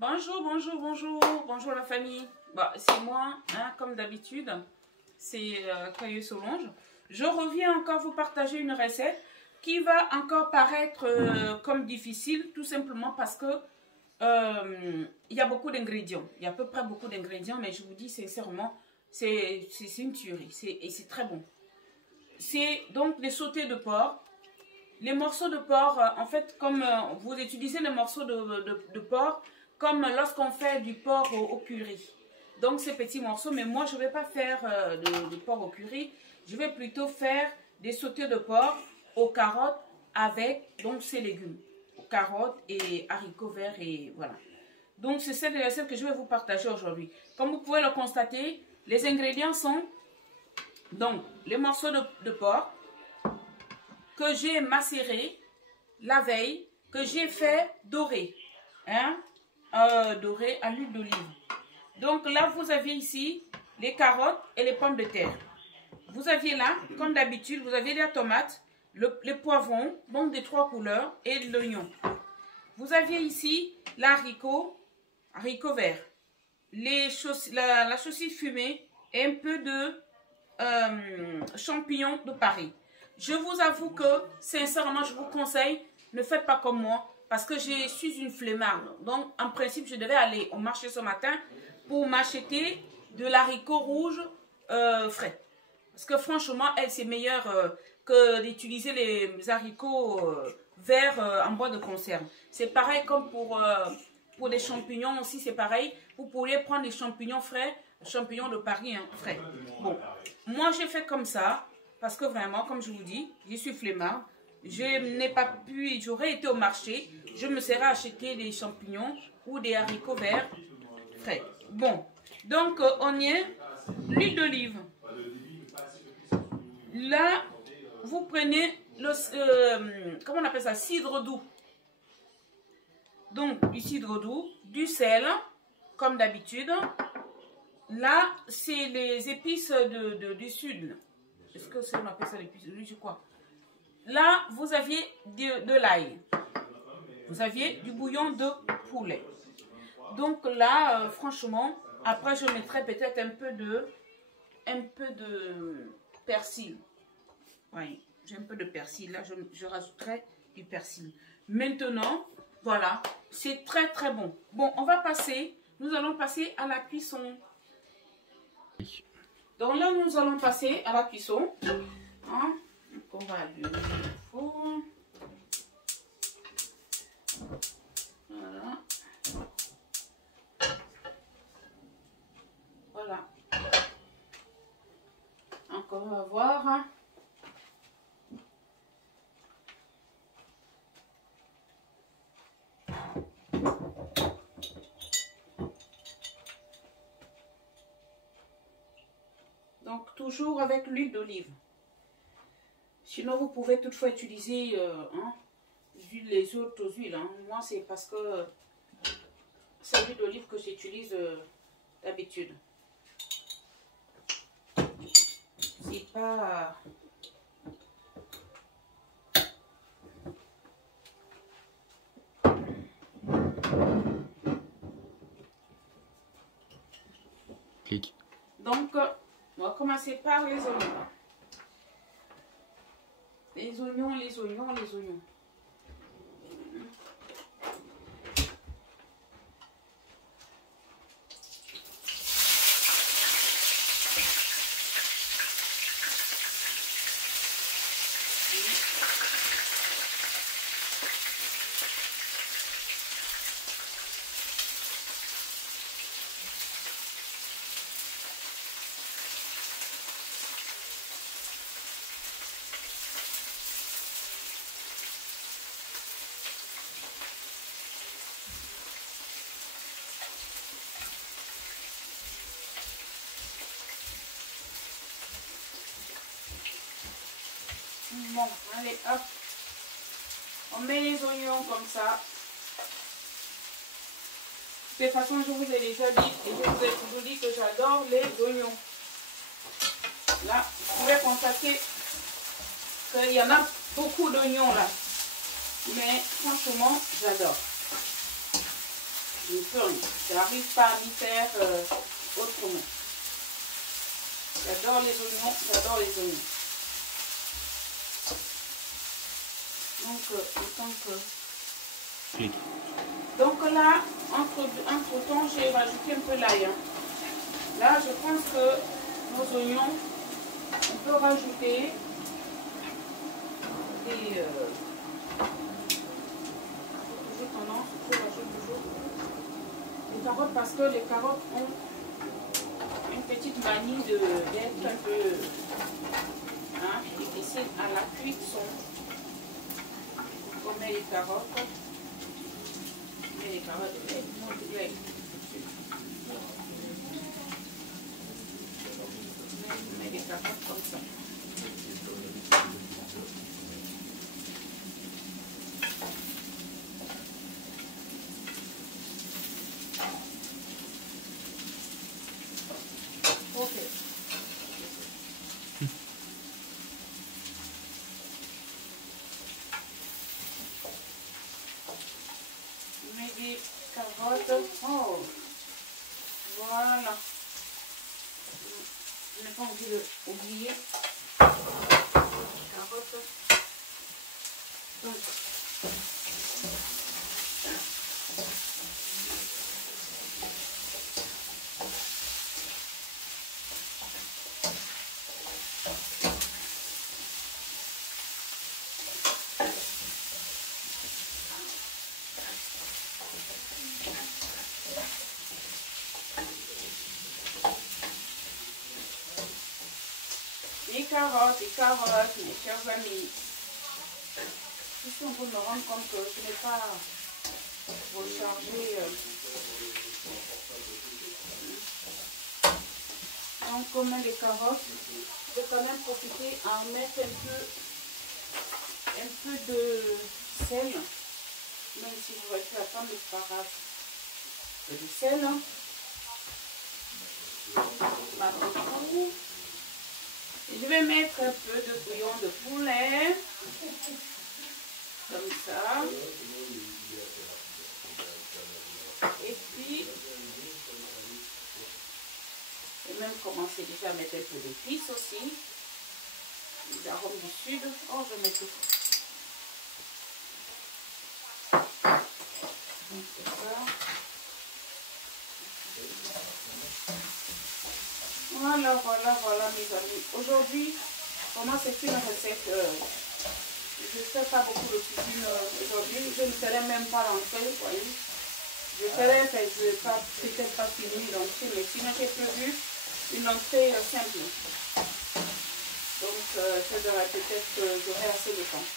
Bonjour, bonjour, bonjour, bonjour la famille. Bah, c'est moi, hein, comme d'habitude, c'est Caillou Solange. Je reviens encore vous partager une recette qui va encore paraître comme difficile, tout simplement parce que il y a beaucoup d'ingrédients. Il y a à peu près beaucoup d'ingrédients, mais je vous dis sincèrement, c'est une tuerie et c'est très bon. C'est donc des sautés de porc. Les morceaux de porc, en fait, comme vous utilisez les morceaux de porc, comme lorsqu'on fait du porc au curry. Donc, ces petits morceaux, mais moi, je ne vais pas faire de porc au curry. Je vais plutôt faire des sautés de porc aux carottes avec donc ces légumes. Carottes et haricots verts et voilà. Donc, c'est cette recette que je vais vous partager aujourd'hui. Comme vous pouvez le constater, les ingrédients sont donc les morceaux de porc que j'ai macéré la veille, que j'ai fait dorer, hein, dorer à l'huile d'olive. Donc là, vous aviez ici les carottes et les pommes de terre. Vous aviez là, comme d'habitude, vous aviez la tomate, les poivrons, donc des trois couleurs, et l'oignon. Vous aviez ici l'haricot, haricot vert, la saucisse fumée et un peu de champignons de Paris. Je vous avoue que, sincèrement, je vous conseille, ne faites pas comme moi, parce que je suis une flemmarde. Donc, en principe, je devais aller au marché ce matin pour m'acheter de l'haricot rouge frais. Parce que franchement, c'est meilleur que d'utiliser les haricots verts en bois de conserve. C'est pareil comme pour les champignons aussi, c'est pareil. Vous pourriez prendre des champignons frais, champignons de Paris hein, frais. Bon, moi j'ai fait comme ça. Parce que vraiment, comme je vous dis, je suis flemmard. Je n'ai pas pu, j'aurais été au marché, je me serais acheté des champignons ou des haricots verts frais. Bon, donc on y est, l'huile d'olive. Là, vous prenez le, comment on appelle ça, cidre doux. Donc, du cidre doux, du sel, comme d'habitude. Là, c'est les épices du sud. Est-ce que on appelle ça l'épice? Je crois. Là, vous aviez de l'ail. Vous aviez du bouillon de poulet. Donc là, franchement, après je mettrai peut-être un peu de persil. Oui, j'ai un peu de persil. Là, je rajouterai du persil. Maintenant, voilà, c'est très très bon. Bon, nous allons passer à la cuisson. Donc là, nous allons passer à la cuisson. Hein? Donc on va allumer le four. Voilà. Voilà. Encore on va voir. Donc, toujours avec l'huile d'olive. Sinon, vous pouvez toutefois utiliser les autres huiles. Hein. Moi, c'est parce que c'est l'huile d'olive que j'utilise d'habitude. C'est pas... Clic. Donc, on va commencer par les oignons. Les oignons, les oignons, les oignons. Bon, allez, hop. On met les oignons comme ça. De toute façon, je vous ai déjà dit, et je vous ai toujours dit que j'adore les oignons. Là, vous pouvez constater qu'il y en a beaucoup d'oignons là. Mais franchement, j'adore. Je ne peux rien. Je n'arrive pas à m'y faire autrement. J'adore les oignons, j'adore les oignons. Donc, autant que... Donc là, entre temps, j'ai rajouté un peu l'ail. Hein. Là, je pense que nos oignons, on peut rajouter des... toujours tendance, je rajoute toujours les carottes parce que les carottes ont une petite manie d'être un peu difficile à la cuisson. On met les carottes. On met les carottes. On met les carottes comme ça. Ok. On met des carottes. Oh. Voilà. Je n'ai pas envie d'oublier. Carottes. Donc. Les carottes, mes chers amis. Ici, on peut me rendre compte que je n'ai pas rechargé. Donc, on met les carottes. Je vais quand même profiter à en mettre un peu de sel. Même si j'aurais pu attendre, mais c'est pas grave. Du sel. Ma beaucoup. Je vais mettre un peu de bouillon de poulet, comme ça. Et puis, je vais même commencer déjà à mettre un peu d'épices aussi. Les arômes du sud. Oh, je mets tout. Donc, c'est ça. Voilà mes amis. Aujourd'hui, pour moi c'est une recette. Je ne fais pas beaucoup de cuisine aujourd'hui. Je ne ferai même pas l'entrée, vous voyez. Je ne vais pas peut-être pas finir l'entrée, mais sinon j'ai prévu une entrée simple. Donc je verrai peut-être que j'aurai assez de temps.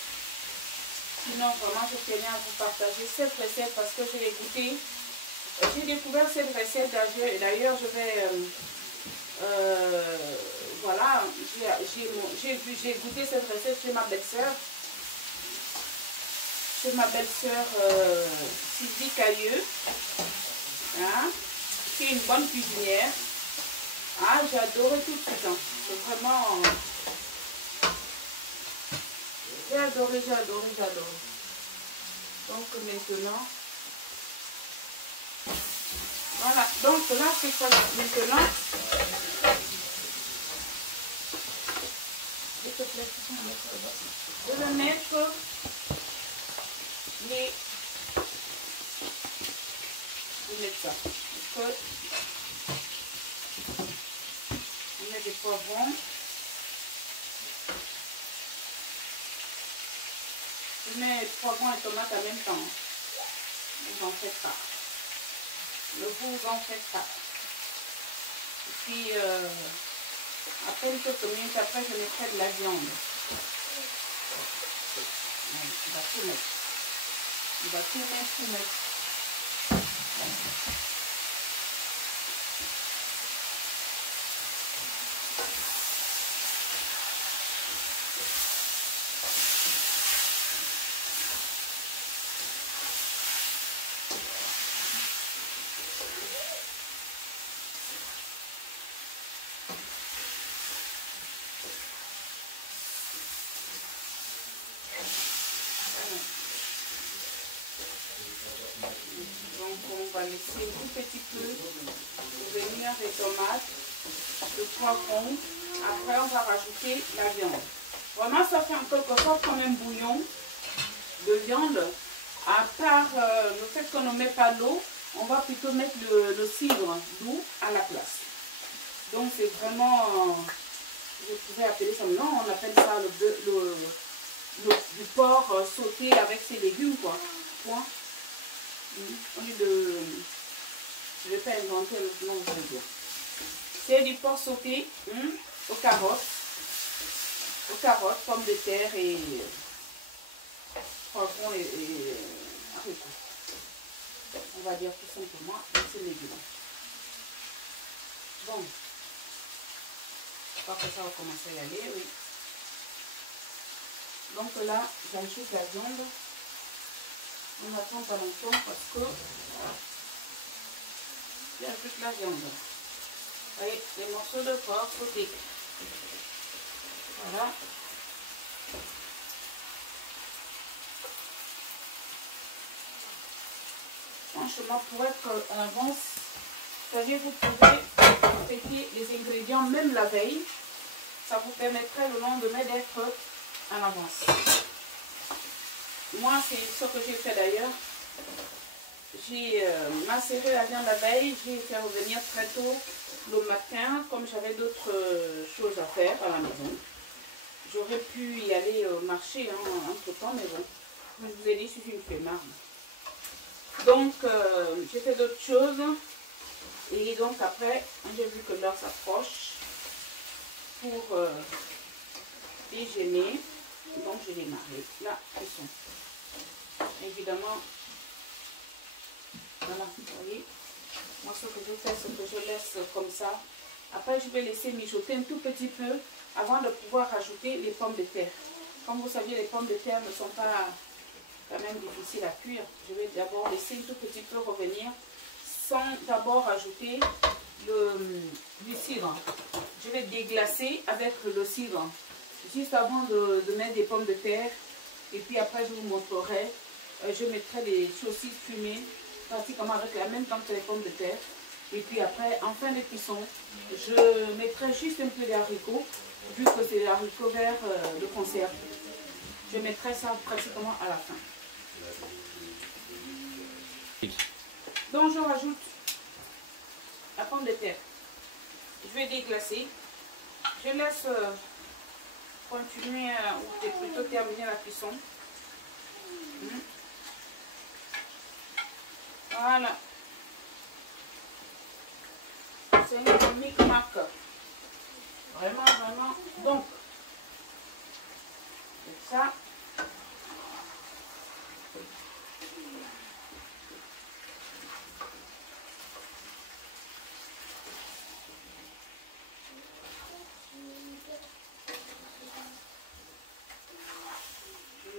Sinon vraiment je tenais à vous partager cette recette parce que j'ai goûté. J'ai découvert cette recette d'ailleurs je vais... voilà, j'ai goûté cette recette chez ma belle-sœur. Chez ma belle-sœur Sylvie Cailleux, hein, qui est une bonne cuisinière. Ah, j'ai adoré tout de suite. Hein. C'est vraiment... J'ai adoré. Donc maintenant... Voilà, donc là c'est quoi maintenant? Je vais mettre les... Je vais mettre ça. Je mets des poivrons. Je mets poivrons et tomates en même temps. Vous n'en faites pas. Ne vous en faites pas. Et puis, à peine quelques minutes après, je mettrai de la viande. Il va tout mettre. Il va tout mettre. rajouter un tout petit peu de venir les tomates, le poivron. Après, on va rajouter la viande. Vraiment, ça fait en quelque sorte comme un bouillon de viande. À part le fait qu'on ne met pas l'eau, on va plutôt mettre le cidre doux à la place. Donc, c'est vraiment, je pourrais appeler ça, non, on appelle ça du porc sauté avec ses légumes, quoi. Point. Au lieu de... Je ne vais pas inventer le nom, je vais dire. C'est du porc sauté aux carottes, pommes de terre et poivrons et haricots. On va dire tout simplement ces légumes. Bon, je crois que ça va commencer à y aller, oui. Donc là, j'ajoute la viande. On attend pas longtemps parce que j'ajoute la viande. Vous voyez, les morceaux de porc sautés. Voilà. Franchement, pour être en avance, vous savez, vous pouvez traiter les ingrédients même la veille. Ça vous permettrait le lendemain d'être en avance. Moi, c'est ce que j'ai fait d'ailleurs. J'ai macéré la viande la veille, j'ai fait revenir très tôt le matin, comme j'avais d'autres choses à faire à la maison. J'aurais pu y aller au marché entre temps, mais bon, comme je vous ai dit, je suis une flemmarde. Donc, j'ai fait d'autres choses. Et donc, après, j'ai vu que l'heure s'approche pour déjeuner. Donc, j'ai démarré la cuisson. Évidemment, voilà, vous voyez, moi ce que je fais, c'est que je laisse comme ça. Après, je vais laisser mijoter un tout petit peu avant de pouvoir rajouter les pommes de terre. Comme vous savez, les pommes de terre ne sont pas quand même difficiles à cuire. Je vais d'abord laisser un tout petit peu revenir sans d'abord rajouter du cidre. Je vais déglacer avec le cidre juste avant de mettre des pommes de terre. Et puis après, je vous montrerai. Je mettrai les saucisses fumées pratiquement avec la même temps que les pommes de terre. Et puis après, en fin de cuisson, je mettrai juste un peu d'haricots, vu que c'est des haricots verts de conserve. Je mettrai ça pratiquement à la fin. Donc je rajoute la pomme de terre. Je vais déglacer. Je laisse continuer ou plutôt terminer la cuisson. Voilà. C'est un micmac. Vraiment, vraiment. Donc, c'est ça.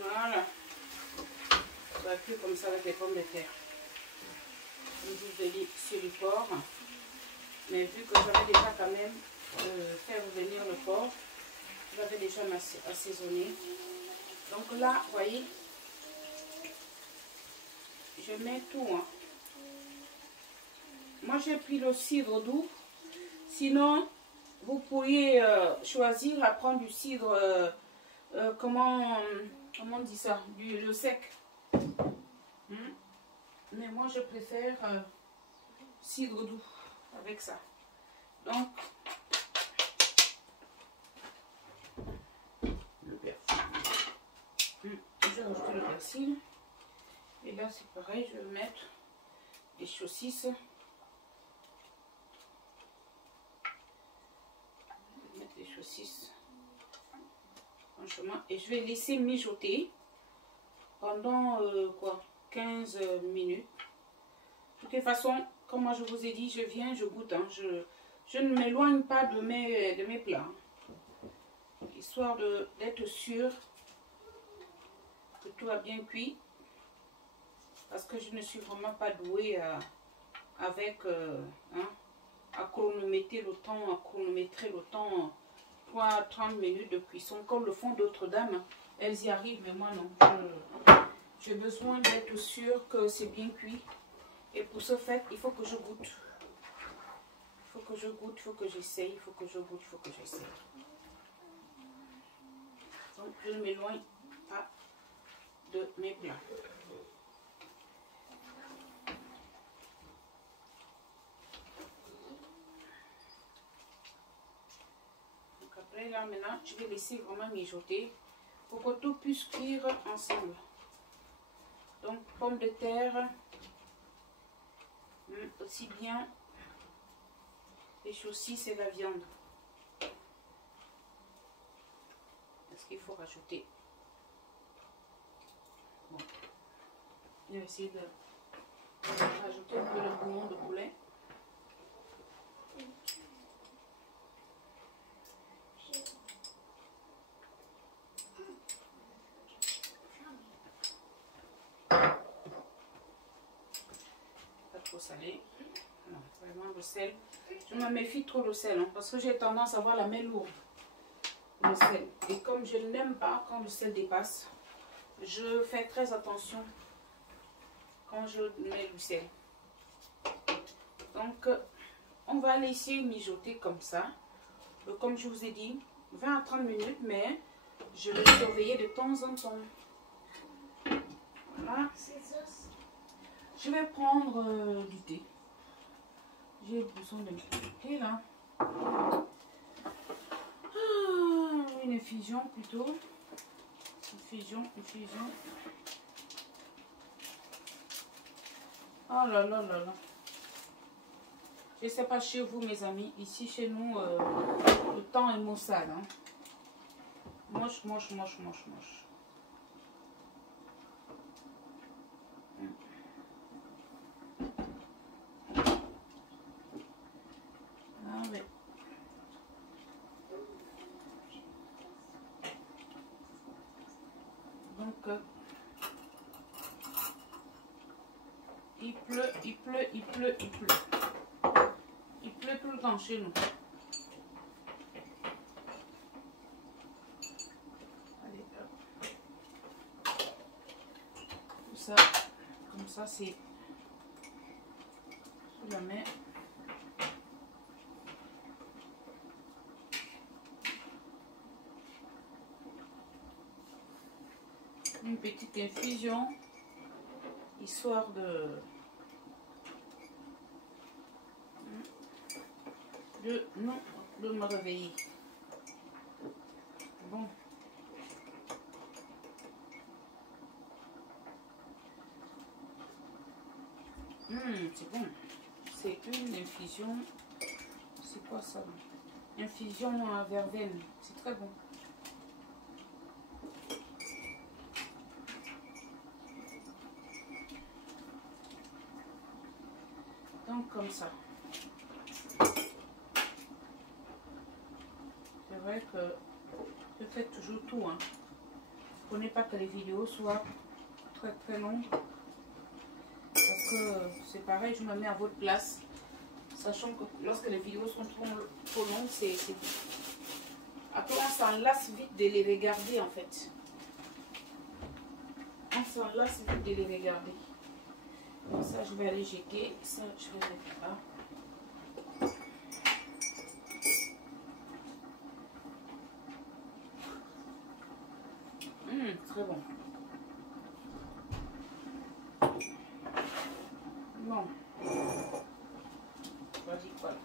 Voilà. Ça va cuire comme ça avec les pommes de terre. Comme je vous ai dit, sur du porc. Mais vu que j'avais déjà quand même fait revenir le porc, j'avais déjà assaisonné. Donc là, vous voyez, je mets tout. Moi, j'ai pris le cidre doux. Sinon, vous pourriez choisir à prendre du cidre, comment on dit ça, le sec. Mais moi, je préfère cidre doux avec ça. Donc, le persil. Je vais rajouter le persil. Et là, c'est pareil, je vais mettre des saucisses. Je vais mettre des saucisses. Franchement, et je vais laisser mijoter pendant 15 minutes. De toutes les façons, comme moi je vous ai dit, je viens, je goûte. Je ne m'éloigne pas de mes plats. Histoire d'être sûr que tout a bien cuit. Parce que je ne suis vraiment pas douée avec à chronométrer le temps, 30 minutes de cuisson, comme le font d'autres dames. Elles y arrivent, mais moi non. J'ai besoin d'être sûre que c'est bien cuit. Et pour ce fait, il faut que je goûte. Il faut que je goûte, il faut que j'essaye, il faut que je goûte, il faut que j'essaye. Donc, je ne m'éloigne pas de mes plats. Donc après, là, maintenant, je vais laisser vraiment mijoter pour que tout puisse cuire ensemble. Donc, pommes de terre, aussi bien les saucisses et la viande. Est-ce qu'il faut rajouter? Bon. Je vais essayer de rajouter un peu le bouillon de poulet. Pas trop salé. Non, vraiment le sel. Je me méfie trop le sel, hein, parce que j'ai tendance à avoir la main lourde. Le sel. Et comme je n'aime pas quand le sel dépasse, je fais très attention quand je mets le sel. Donc, on va laisser mijoter comme ça. Comme je vous ai dit, 20 à 30 minutes, mais je vais surveiller de temps en temps. Voilà. Je vais prendre du thé. J'ai besoin d'un thé là. Une infusion plutôt. Infusion. Oh là là là là. Je ne sais pas chez vous mes amis. Ici chez nous, le temps est maussade. Hein. Moche. Ah ouais. Donc, il pleut. Il pleut tout le temps chez nous. Allez, hop. Tout ça, comme ça, c'est sous la main. Une petite infusion, histoire de me réveiller. Bon. C'est bon. C'est une infusion. C'est quoi ça? Infusion à verveine. C'est très bon. Donc comme ça. C'est vrai que je fais toujours tout. Hein. Je ne connais pas que les vidéos soient très longues. Parce que c'est pareil, je me mets à votre place. Sachant que lorsque les vidéos sont trop longues, c'est... Après, on s'en lasse vite de les regarder en fait. On s'en lasse vite de les regarder. Donc ça, je vais aller jeter. Ça, je vais mettre là. Très bon. Bon. Vas-y, voilà.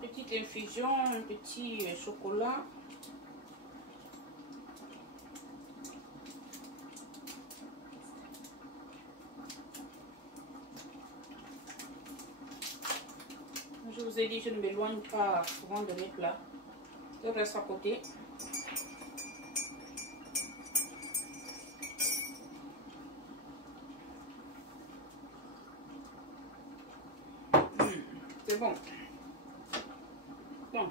Petite infusion, un petit chocolat. Je vous ai dit, je ne m'éloigne pas souvent de mes plats. Je reste à côté. C'est bon. Bon.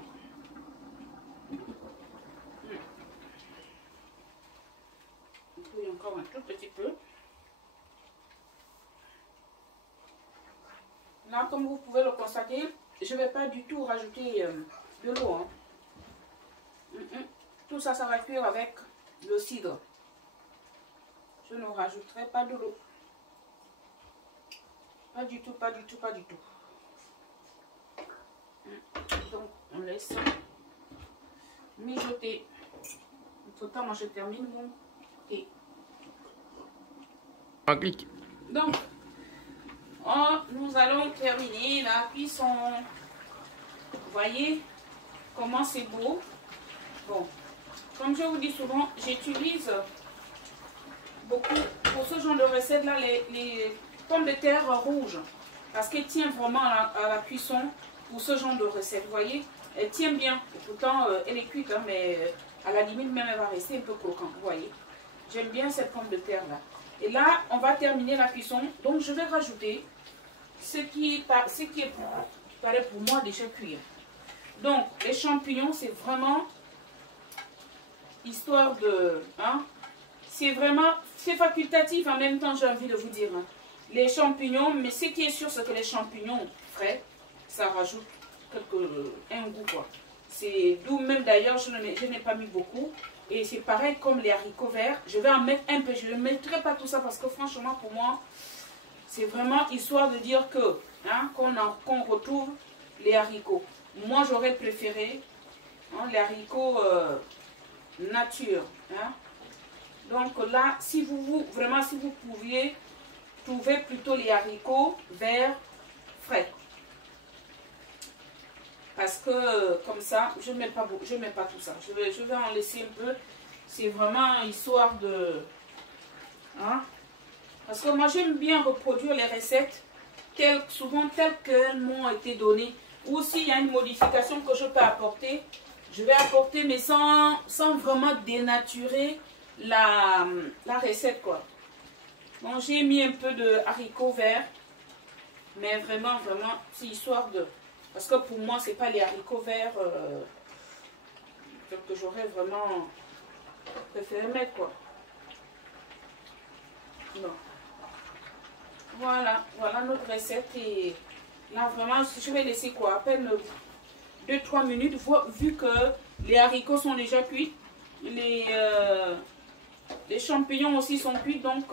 Il y a encore un tout petit peu. Là, comme vous pouvez le constater, je ne vais pas du tout rajouter de l'eau. Hein. Tout ça, ça va cuire avec le cidre. Je ne rajouterai pas de l'eau. Pas du tout, pas du tout, pas du tout. Donc, on laisse mijoter. Entre temps, moi, je termine mon thé. Un clic. Donc, oh, nous allons terminer la cuisson. Vous voyez comment c'est beau. Bon, comme je vous dis souvent, j'utilise beaucoup pour ce genre de recette là les pommes de terre rouges parce qu'elles tiennent vraiment à la cuisson pour ce genre de recette. Vous voyez, elle tient bien. Et pourtant, elle est cuite, hein, mais à la limite même elle va rester un peu croquante. Vous voyez, j'aime bien cette pomme de terre là. Et là, on va terminer la cuisson. Donc, je vais rajouter ce qui paraît pour moi déjà cuit. Donc, les champignons, c'est vraiment histoire de... Hein, c'est facultatif en même temps, j'ai envie de vous dire. Hein. Les champignons, mais ce qui est sûr, c'est que les champignons frais, ça rajoute un goût, quoi. C'est d'où même d'ailleurs, je n'ai pas mis beaucoup. Et c'est pareil comme les haricots verts. Je vais en mettre un peu. Je ne mettrai pas tout ça parce que franchement, pour moi, c'est vraiment histoire de dire que hein, qu'on retrouve les haricots. Moi, j'aurais préféré hein, les haricots nature. Hein. Donc là, si vous pouviez trouver plutôt les haricots verts frais. Parce que comme ça, je ne mets pas tout ça. Je vais en laisser un peu. C'est vraiment histoire de... Hein? Parce que moi, j'aime bien reproduire les recettes souvent telles qu'elles m'ont été données. Ou s'il y a une modification que je peux apporter, je vais apporter, mais sans vraiment dénaturer la recette, quoi. Bon, j'ai mis un peu de haricots verts. Mais vraiment, c'est histoire de... Parce que pour moi, c'est pas les haricots verts que j'aurais vraiment préféré mettre, quoi. Non. Voilà notre recette. Et là, vraiment, je vais laisser quoi, à peine 2-3 minutes, vu que les haricots sont déjà cuits. Les champignons aussi sont cuits, donc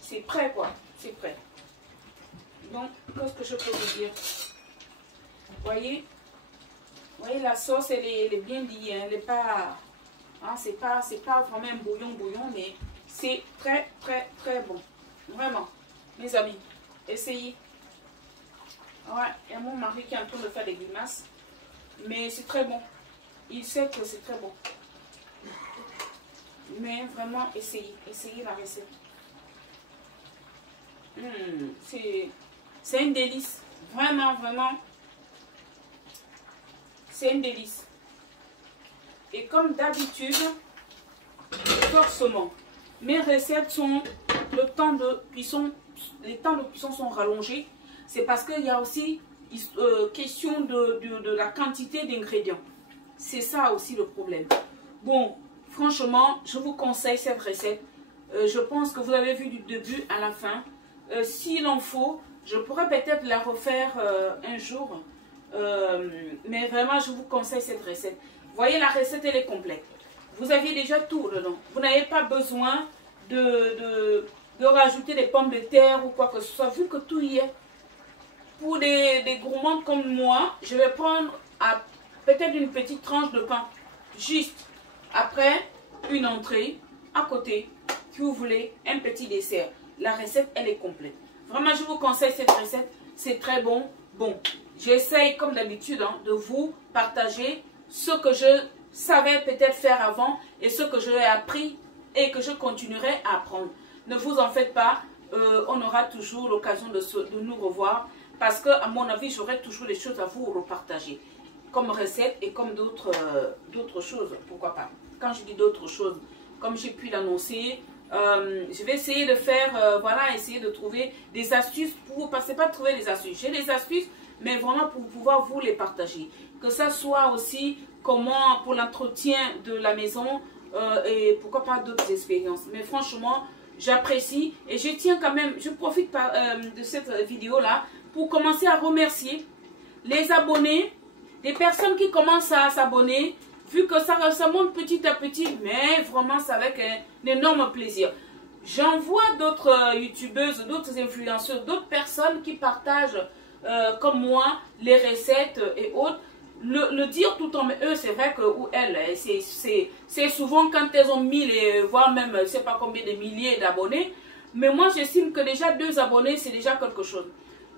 c'est prêt, quoi. C'est prêt. Donc, qu'est-ce que je peux vous dire? Vous voyez, la sauce, elle est bien liée. Hein, elle n'est pas... Hein, c'est pas vraiment un bouillon, mais c'est très, très, très bon. Vraiment, mes amis, essayez. Ouais, il y a mon mari qui est en train de faire des grimaces. Mais c'est très bon. Il sait que c'est très bon. Mais vraiment, essayez la recette. C'est un délice. Vraiment, c'est un délice. Et comme d'habitude, forcément, mes recettes sont... les temps de cuisson sont rallongés. C'est parce qu'il y a aussi question de la quantité d'ingrédients. C'est ça aussi le problème. Bon, franchement, je vous conseille cette recette. Je pense que vous avez vu du début à la fin. S'il en faut, je pourrais peut-être la refaire un jour. Mais vraiment, je vous conseille cette recette. Vous voyez, la recette, elle est complète. Vous aviez déjà tout dedans. Vous n'avez pas besoin de rajouter des pommes de terre ou quoi que ce soit, vu que tout y est. Pour des gourmands comme moi, je vais prendre peut-être une petite tranche de pain. Juste. Après, une entrée. À côté, si vous voulez, un petit dessert. La recette, elle est complète. Vraiment, je vous conseille cette recette. C'est très bon. Bon, j'essaye comme d'habitude hein, de vous partager ce que je savais peut-être faire avant et ce que j'ai appris et que je continuerai à apprendre. Ne vous en faites pas, on aura toujours l'occasion de nous revoir parce que à mon avis, j'aurai toujours des choses à vous repartager comme recettes et comme d'autres choses, pourquoi pas. Quand je dis d'autres choses, comme j'ai pu l'annoncer, je vais essayer de faire, voilà, essayer de trouver des astuces pour vous, parce que pas de trouver des astuces. J'ai des astuces, mais vraiment pour pouvoir vous les partager. Que ça soit aussi comment pour l'entretien de la maison et pourquoi pas d'autres expériences. Mais franchement, j'apprécie et je tiens quand même, je profite de cette vidéo-là pour commencer à remercier les abonnés, les personnes qui commencent à s'abonner, vu que ça monte petit à petit, mais vraiment c'est avec un énorme plaisir. J'en vois d'autres youtubeuses, d'autres influenceurs, d'autres personnes qui partagent comme moi les recettes et autres. Le dire tout le temps, mais eux, c'est vrai que, ou elles, c'est souvent quand elles ont 1000, voire même, je ne sais pas combien de milliers d'abonnés. Mais moi, j'estime que déjà 2 abonnés, c'est déjà quelque chose.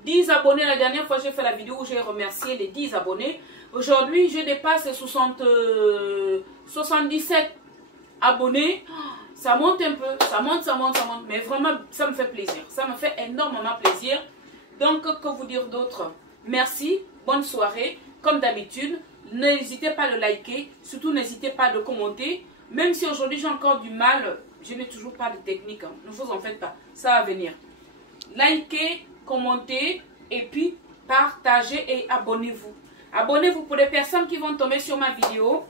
10 abonnés, la dernière fois, j'ai fait la vidéo où j'ai remercié les 10 abonnés. Aujourd'hui, je dépasse les 77 abonnés. Ça monte un peu, ça monte. Mais vraiment, ça me fait plaisir. Ça me fait énormément plaisir. Donc, que vous dire d'autre? Merci, bonne soirée. Comme d'habitude, n'hésitez pas à le liker. Surtout, n'hésitez pas à le commenter. Même si aujourd'hui, j'ai encore du mal, je n'ai toujours pas de technique. Hein. Ne vous en faites pas, ça va venir. Likez, commentez et puis partagez et abonnez-vous. Abonnez-vous pour les personnes qui vont tomber sur ma vidéo.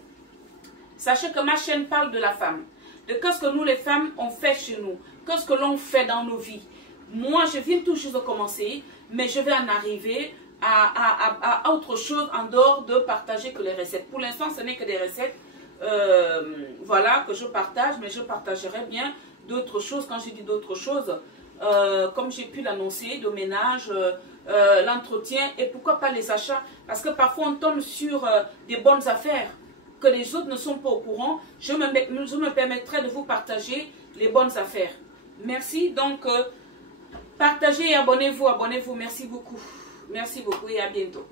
Sachez que ma chaîne parle de la femme. De qu'est-ce que nous les femmes on fait chez nous. Qu'est-ce que l'on fait dans nos vies. Moi je viens tout juste de commencer. Mais je vais en arriver à autre chose en dehors de partager que les recettes. Pour l'instant ce n'est que des recettes. Voilà que je partage. Mais je partagerai bien d'autres choses. Quand je dis d'autres choses. Comme j'ai pu l'annoncer. De ménage. L'entretien. Et pourquoi pas les achats. Parce que parfois on tombe sur des bonnes affaires. Que les autres ne sont pas au courant, je me permettrai de vous partager les bonnes affaires. Merci, donc partagez et abonnez-vous, merci beaucoup et à bientôt.